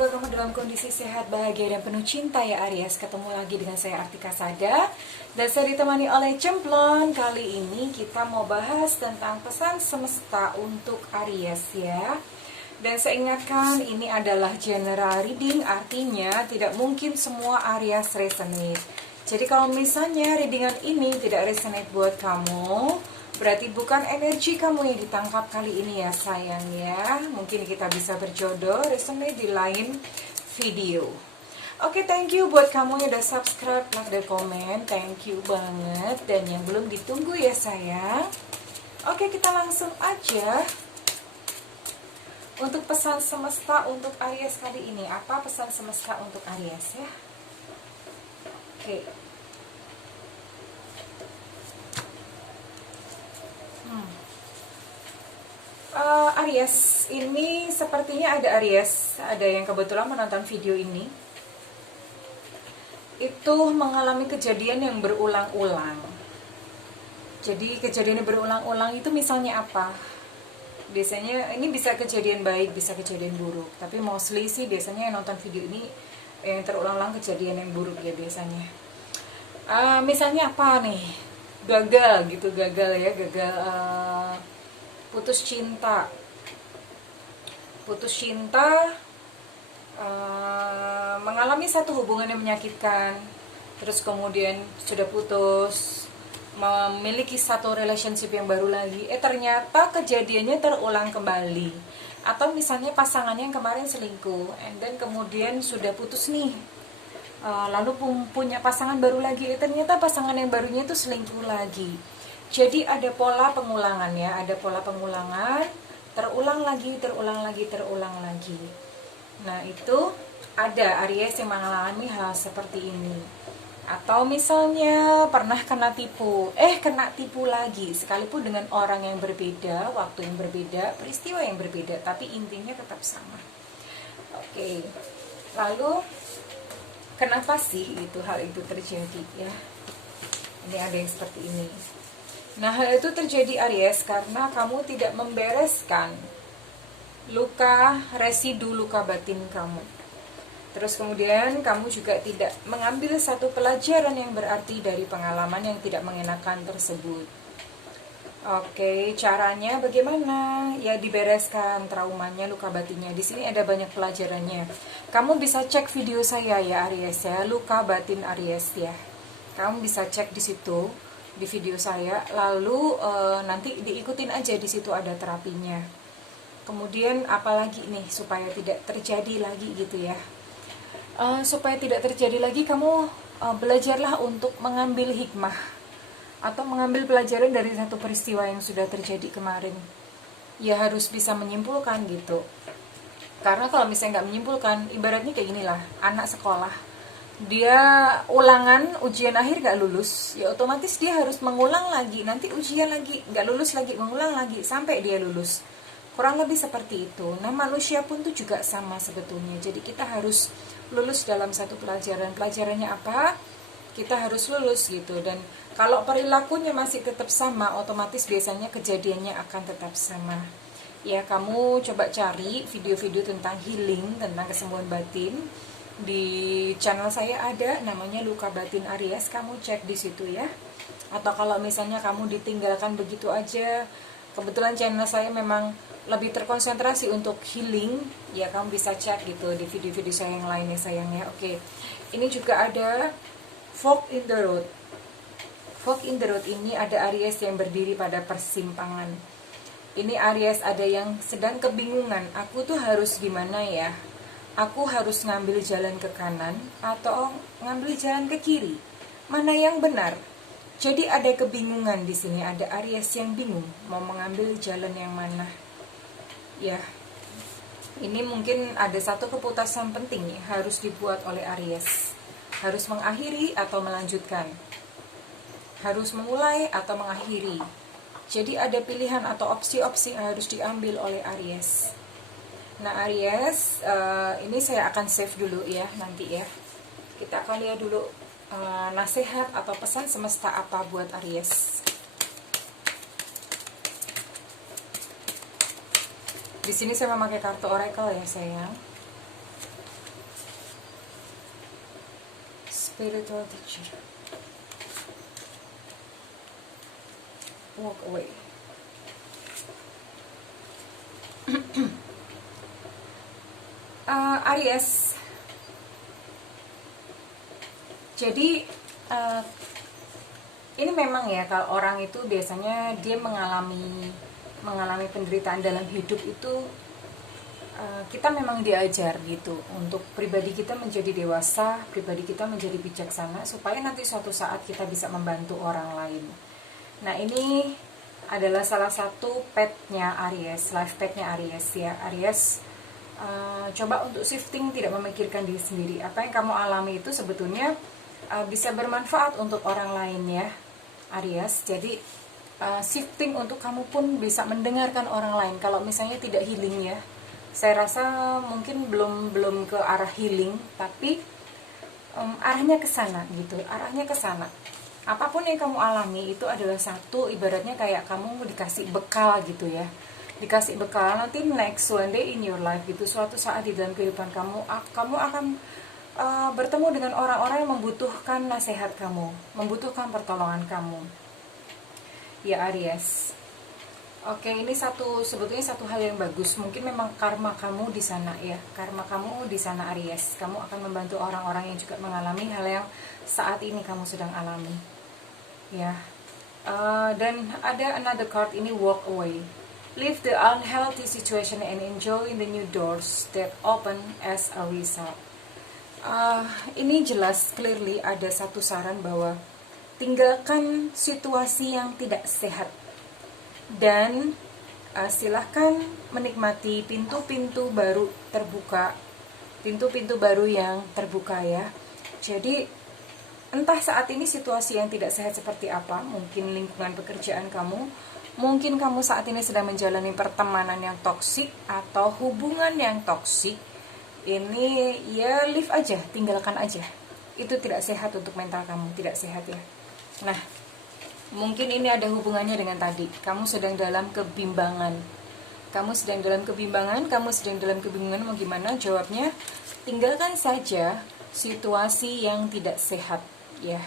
semoga kamu dalam kondisi sehat, bahagia, dan penuh cinta ya Aries. Ketemu lagi dengan saya Artika Sada, dan saya ditemani oleh Cemplon. Kali ini kita mau bahas tentang pesan semesta untuk Aries ya. Dan saya ingatkan ini adalah general reading, artinya tidak mungkin semua Aries resonate. Jadi kalau misalnya readingan ini tidak resonate buat kamu, berarti bukan energi kamu yang ditangkap kali ini ya sayang ya. Mungkin kita bisa berjodoh, resonate di lain video. Oke, thank you buat kamu yang udah subscribe, like, dan komen. Thank you banget. Dan yang belum ditunggu ya sayang. Oke, kita langsung aja. Untuk pesan semesta untuk Aries kali ini, apa pesan semesta untuk Aries ya? Oke. Aries, ini sepertinya ada Aries, ada yang kebetulan menonton video ini, itu mengalami kejadian yang berulang-ulang. Jadi kejadian yang berulang-ulang itu misalnya apa? Biasanya ini bisa kejadian baik, bisa kejadian buruk. Tapi mostly sih biasanya yang nonton video ini yang terulang-ulang kejadian yang buruk ya biasanya. Misalnya apa nih? Gagal gitu, gagal putus cinta, mengalami satu hubungan yang menyakitkan, terus kemudian sudah putus, memiliki satu relationship yang baru lagi, ternyata kejadiannya terulang kembali. Atau misalnya pasangannya yang kemarin selingkuh, and then kemudian sudah putus nih, lalu punya pasangan baru lagi, ternyata pasangan yang barunya itu selingkuh lagi. Jadi ada pola pengulangan ya, ada pola pengulangan, terulang lagi. Nah itu ada Aries yang mengalami hal seperti ini. Atau misalnya pernah kena tipu, kena tipu lagi, sekalipun dengan orang yang berbeda, waktu yang berbeda, peristiwa yang berbeda, tapi intinya tetap sama. Oke, lalu kenapa sih hal itu terjadi ya? Ini ada yang seperti ini. Nah, hal itu terjadi Aries karena kamu tidak membereskan residu luka batin kamu. Terus kemudian kamu juga tidak mengambil satu pelajaran yang berarti dari pengalaman yang tidak mengenakan tersebut. Oke, caranya bagaimana? Ya dibereskan traumanya, luka batinnya. Di sini ada banyak pelajarannya. Kamu bisa cek video saya ya Aries ya, luka batin Aries ya. Kamu bisa cek di situ, di video saya, lalu nanti diikutin aja, di situ ada terapinya. Kemudian apalagi nih supaya tidak terjadi lagi gitu ya, supaya tidak terjadi lagi, kamu belajarlah untuk mengambil hikmah atau mengambil pelajaran dari satu peristiwa yang sudah terjadi kemarin. Ya harus bisa menyimpulkan gitu, karena kalau misalnya nggak menyimpulkan, ibaratnya kayak ginilah, anak sekolah dia ulangan ujian akhir gak lulus, ya otomatis dia harus mengulang lagi, nanti ujian lagi gak lulus lagi, mengulang lagi sampai dia lulus. Kurang lebih seperti itu. Nah manusia pun tuh juga sama sebetulnya. Jadi kita harus lulus dalam satu pelajaran. Pelajarannya apa? Kita harus lulus gitu. Dan kalau perilakunya masih tetap sama, otomatis biasanya kejadiannya akan tetap sama. Ya kamu coba cari video-video tentang healing, tentang kesembuhan batin. Di channel saya ada, namanya Luka Batin Aries, kamu cek di situ ya. Atau kalau misalnya kamu ditinggalkan begitu aja, kebetulan channel saya memang lebih terkonsentrasi untuk healing, ya kamu bisa cek gitu di video-video saya yang lainnya sayangnya. Oke, ini juga ada Fork in the Road. Fork in the Road ini ada Aries yang berdiri pada persimpangan. Ini Aries ada yang sedang kebingungan, aku tuh harus gimana ya? Aku harus ngambil jalan ke kanan atau ngambil jalan ke kiri? Mana yang benar? Jadi ada kebingungan di sini, ada Aries yang bingung mau mengambil jalan yang mana. Ya, ini mungkin ada satu keputusan penting nih, harus dibuat oleh Aries. Harus mengakhiri atau melanjutkan. Harus memulai atau mengakhiri. Jadi ada pilihan atau opsi-opsi yang harus diambil oleh Aries. Nah Aries, ini saya akan save dulu ya nanti ya. Kita akan lihat dulu nasihat atau pesan semesta apa buat Aries. Di sini saya memakai kartu oracle ya sayang. spiritual teacher. Walk away. Aries. Jadi ini memang ya, kalau orang itu biasanya dia mengalami penderitaan dalam hidup itu, kita memang diajar gitu untuk pribadi kita menjadi dewasa, pribadi kita menjadi bijaksana, supaya nanti suatu saat kita bisa membantu orang lain. Nah, ini adalah salah satu petnya Aries, life petnya Aries ya. Aries, coba untuk shifting, tidak memikirkan diri sendiri. Apa yang kamu alami itu sebetulnya bisa bermanfaat untuk orang lain ya, Aries. Jadi shifting untuk kamu pun bisa mendengarkan orang lain. Kalau misalnya tidak healing ya, saya rasa mungkin belum ke arah healing, tapi arahnya ke sana gitu, arahnya ke sana. Apapun yang kamu alami itu adalah satu, ibaratnya kayak kamu dikasih bekal gitu ya, dikasih bekal nanti next one day in your life gitu, suatu saat di dalam kehidupan kamu akan bertemu dengan orang-orang yang membutuhkan nasihat kamu, membutuhkan pertolongan kamu ya, Aries. Oke, ini sebetulnya satu hal yang bagus. Mungkin memang karma kamu di sana ya, karma kamu di sana, Aries. Kamu akan membantu orang-orang yang juga mengalami hal yang saat ini kamu sedang alami ya. Dan ada another card ini, walk away. Leave the unhealthy situation and enjoy the new doors that open as a result. Ini jelas clearly ada satu saran bahwa tinggalkan situasi yang tidak sehat, dan silahkan menikmati pintu-pintu baru terbuka, pintu-pintu baru yang terbuka ya. Jadi entah saat ini situasi yang tidak sehat seperti apa, mungkin lingkungan pekerjaan kamu, mungkin kamu saat ini sedang menjalani pertemanan yang toksik atau hubungan yang toksik, ini ya leave aja, tinggalkan aja. Itu tidak sehat untuk mental kamu, tidak sehat ya. Nah, mungkin ini ada hubungannya dengan tadi, kamu sedang dalam kebimbangan. Kamu sedang dalam kebimbangan, mau gimana jawabnya? Tinggalkan saja situasi yang tidak sehat ya.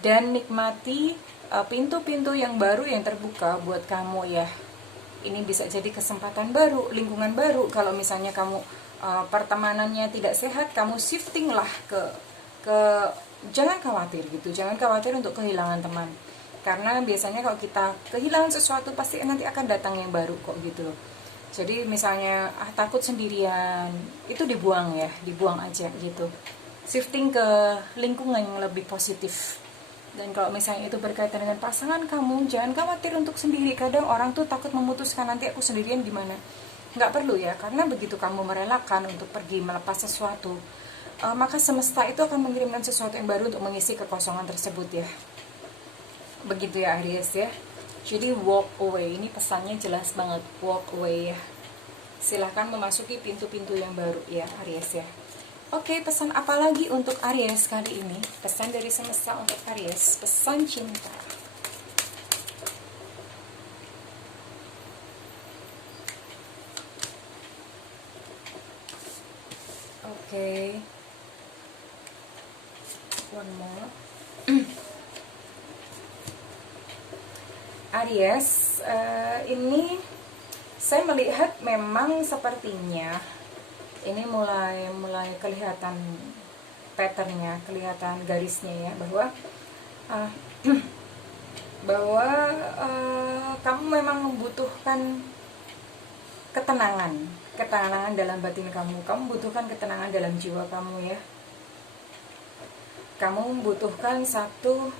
Dan nikmati pintu-pintu yang baru yang terbuka buat kamu ya. Ini bisa jadi kesempatan baru, lingkungan baru. Kalau misalnya kamu pertemanannya tidak sehat, kamu shifting lah ke jangan khawatir gitu, jangan khawatir untuk kehilangan teman. Karena biasanya kalau kita kehilangan sesuatu pasti nanti akan datang yang baru kok gitu loh. Jadi misalnya takut sendirian, itu dibuang ya, dibuang aja gitu. Shifting ke lingkungan yang lebih positif. Dan kalau misalnya itu berkaitan dengan pasangan kamu, jangan khawatir untuk sendiri. Kadang orang tuh takut memutuskan, nanti aku sendirian gimana. Nggak perlu ya, karena begitu kamu merelakan untuk pergi melepas sesuatu, maka semesta itu akan mengirimkan sesuatu yang baru untuk mengisi kekosongan tersebut ya. Begitu ya, Aries ya. Jadi walk away, ini pesannya jelas banget, walk away ya. Silahkan memasuki pintu-pintu yang baru ya, Aries ya. Oke, pesan apa lagi untuk Aries kali ini? Pesan dari semesta untuk Aries, pesan cinta. Oke. One more. Aries, ini saya melihat memang sepertinya ini mulai kelihatan patternnya, kelihatan garisnya ya, bahwa kamu memang membutuhkan ketenangan dalam batin kamu. Kamu membutuhkan ketenangan dalam jiwa kamu ya. Kamu membutuhkan satu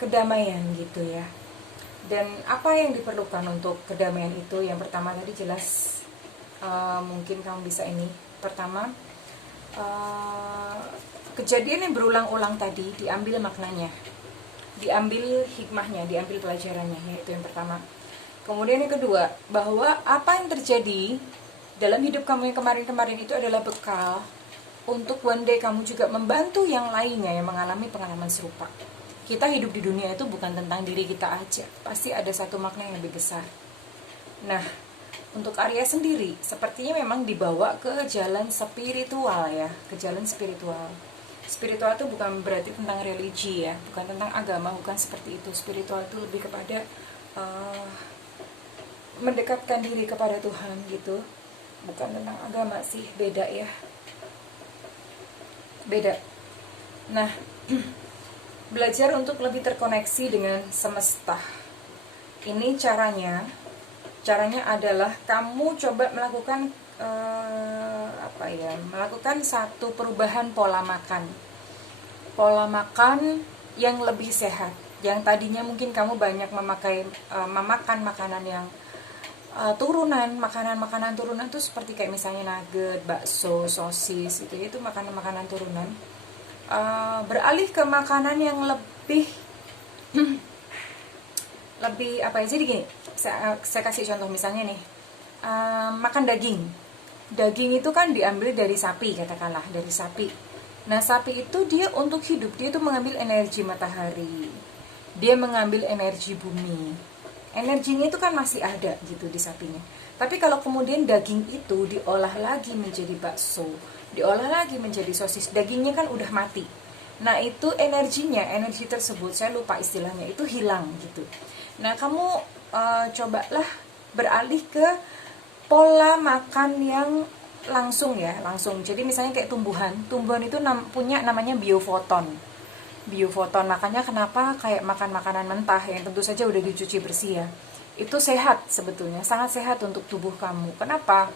kedamaian gitu ya. Dan apa yang diperlukan untuk kedamaian itu? Yang pertama tadi jelas, mungkin kamu bisa ini. Pertama, kejadian yang berulang-ulang tadi diambil maknanya, diambil hikmahnya, diambil pelajarannya, yaitu yang pertama. Kemudian yang kedua, bahwa apa yang terjadi dalam hidup kamu yang kemarin-kemarin itu adalah bekal untuk one day kamu juga membantu yang lainnya yang mengalami pengalaman serupa. Kita hidup di dunia itu bukan tentang diri kita aja, pasti ada satu makna yang lebih besar. Nah, untuk Aries sendiri sepertinya memang dibawa ke jalan spiritual ya, ke jalan spiritual. Spiritual itu bukan berarti tentang religi ya, bukan tentang agama, bukan seperti itu. Spiritual itu lebih kepada mendekatkan diri kepada Tuhan gitu, bukan tentang agama sih, beda ya, beda. Nah, belajar untuk lebih terkoneksi dengan semesta. Ini caranya adalah kamu coba melakukan melakukan satu perubahan pola makan yang lebih sehat. Yang tadinya mungkin kamu banyak memakan makanan yang makanan turunan tuh seperti kayak misalnya nugget, bakso, sosis itu makanan turunan. Beralih ke makanan yang lebih jadi gini, saya kasih contoh misalnya nih, makan daging itu kan diambil dari sapi, katakanlah dari sapi. Nah, sapi itu dia untuk hidup, dia itu mengambil energi matahari, dia mengambil energi bumi, energinya itu kan masih ada gitu di sapinya. Tapi kalau kemudian daging itu diolah lagi menjadi bakso, diolah lagi menjadi sosis, dagingnya kan udah mati. Nah, itu energi tersebut, saya lupa istilahnya, itu hilang gitu. Nah, kamu cobalah beralih ke pola makan yang langsung. Jadi misalnya kayak tumbuhan itu punya namanya biofoton. Makanya kenapa kayak makan makanan mentah yang tentu saja udah dicuci bersih ya, itu sehat sebetulnya, sangat sehat untuk tubuh kamu. Kenapa?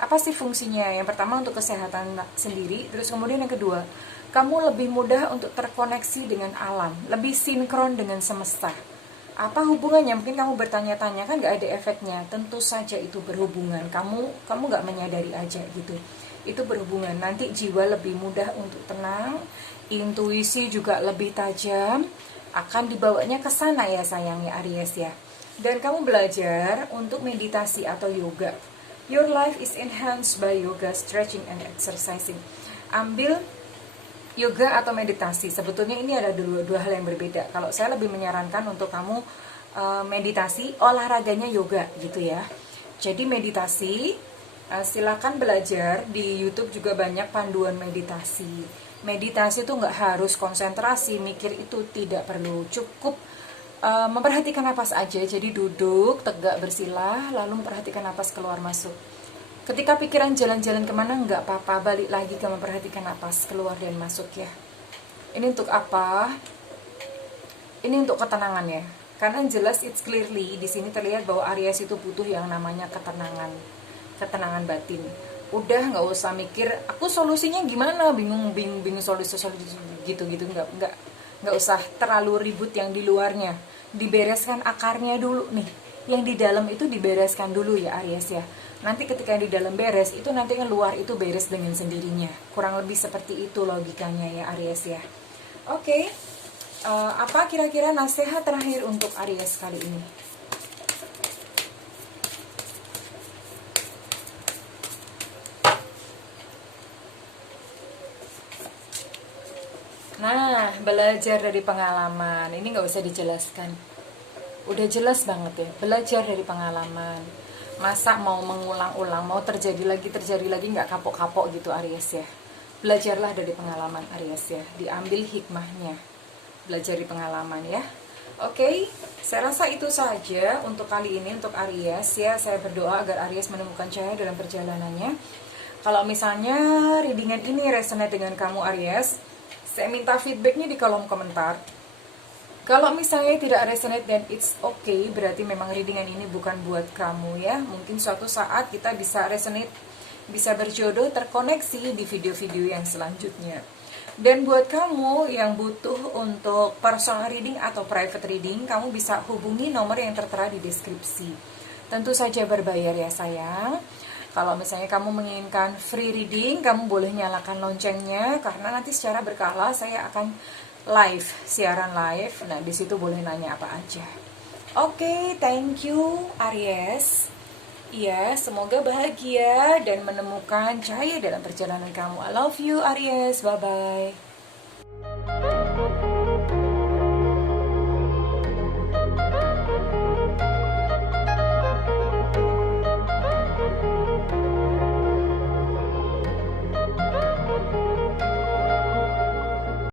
Apa sih fungsinya? Yang pertama untuk kesehatan sendiri, terus kemudian yang kedua, kamu lebih mudah untuk terkoneksi dengan alam, lebih sinkron dengan semesta. Apa hubungannya? Mungkin kamu bertanya-tanya, kan gak ada efeknya. Tentu saja itu berhubungan. Kamu gak menyadari aja gitu. Itu berhubungan. Nanti jiwa lebih mudah untuk tenang, intuisi juga lebih tajam, akan dibawanya ke sana ya sayangnya Aries ya. Dan kamu belajar untuk meditasi atau yoga. Your life is enhanced by yoga, stretching and exercising. Ambil yoga atau meditasi, sebetulnya ini ada dua hal yang berbeda. Kalau saya lebih menyarankan untuk kamu meditasi, olahraganya yoga gitu ya. Jadi meditasi, silakan belajar di YouTube juga banyak panduan meditasi. Meditasi itu nggak harus konsentrasi, mikir itu tidak perlu, cukup memperhatikan napas aja. Jadi duduk tegak bersila, lalu memperhatikan napas keluar masuk. Ketika pikiran jalan-jalan kemana, nggak apa-apa, balik lagi ke memperhatikan napas keluar dan masuk ya. Ini untuk apa? Ini untuk ketenangan ya. Karena jelas it's clearly di sini terlihat bahwa Aries itu butuh yang namanya ketenangan batin. Udah nggak usah mikir, aku solusinya gimana, bingung solusi gitu nggak usah terlalu ribut yang di luarnya. Dibereskan akarnya dulu nih. Yang di dalam itu dibereskan dulu ya Aries ya. Nanti ketika yang di dalam beres, itu nanti yang luar itu beres dengan sendirinya. Kurang lebih seperti itu logikanya ya Aries ya. Oke, apa kira-kira nasihat terakhir untuk Aries kali ini? Nah, belajar dari pengalaman. Ini nggak usah dijelaskan. Udah jelas banget ya, belajar dari pengalaman. Masa mau mengulang-ulang, mau terjadi lagi nggak kapok-kapok gitu Aries ya. Belajarlah dari pengalaman Aries ya, diambil hikmahnya, belajar dari pengalaman ya. Oke, saya rasa itu saja untuk kali ini untuk Aries ya. Saya berdoa agar Aries menemukan cahaya dalam perjalanannya. Kalau misalnya readingan ini resonate dengan kamu Aries, saya minta feedbacknya di kolom komentar. Kalau misalnya tidak resonate dan it's okay, berarti memang readingan ini bukan buat kamu ya. Mungkin suatu saat kita bisa resonate, bisa berjodoh, terkoneksi di video-video yang selanjutnya. Dan buat kamu yang butuh untuk personal reading atau private reading, kamu bisa hubungi nomor yang tertera di deskripsi. Tentu saja berbayar ya sayang. Kalau misalnya kamu menginginkan free reading, kamu boleh nyalakan loncengnya, karena nanti secara berkala saya akan siaran live. Nah, di situ boleh nanya apa aja. Oke, thank you Aries. Iya, semoga bahagia dan menemukan cahaya dalam perjalanan kamu. I love you Aries. Bye bye.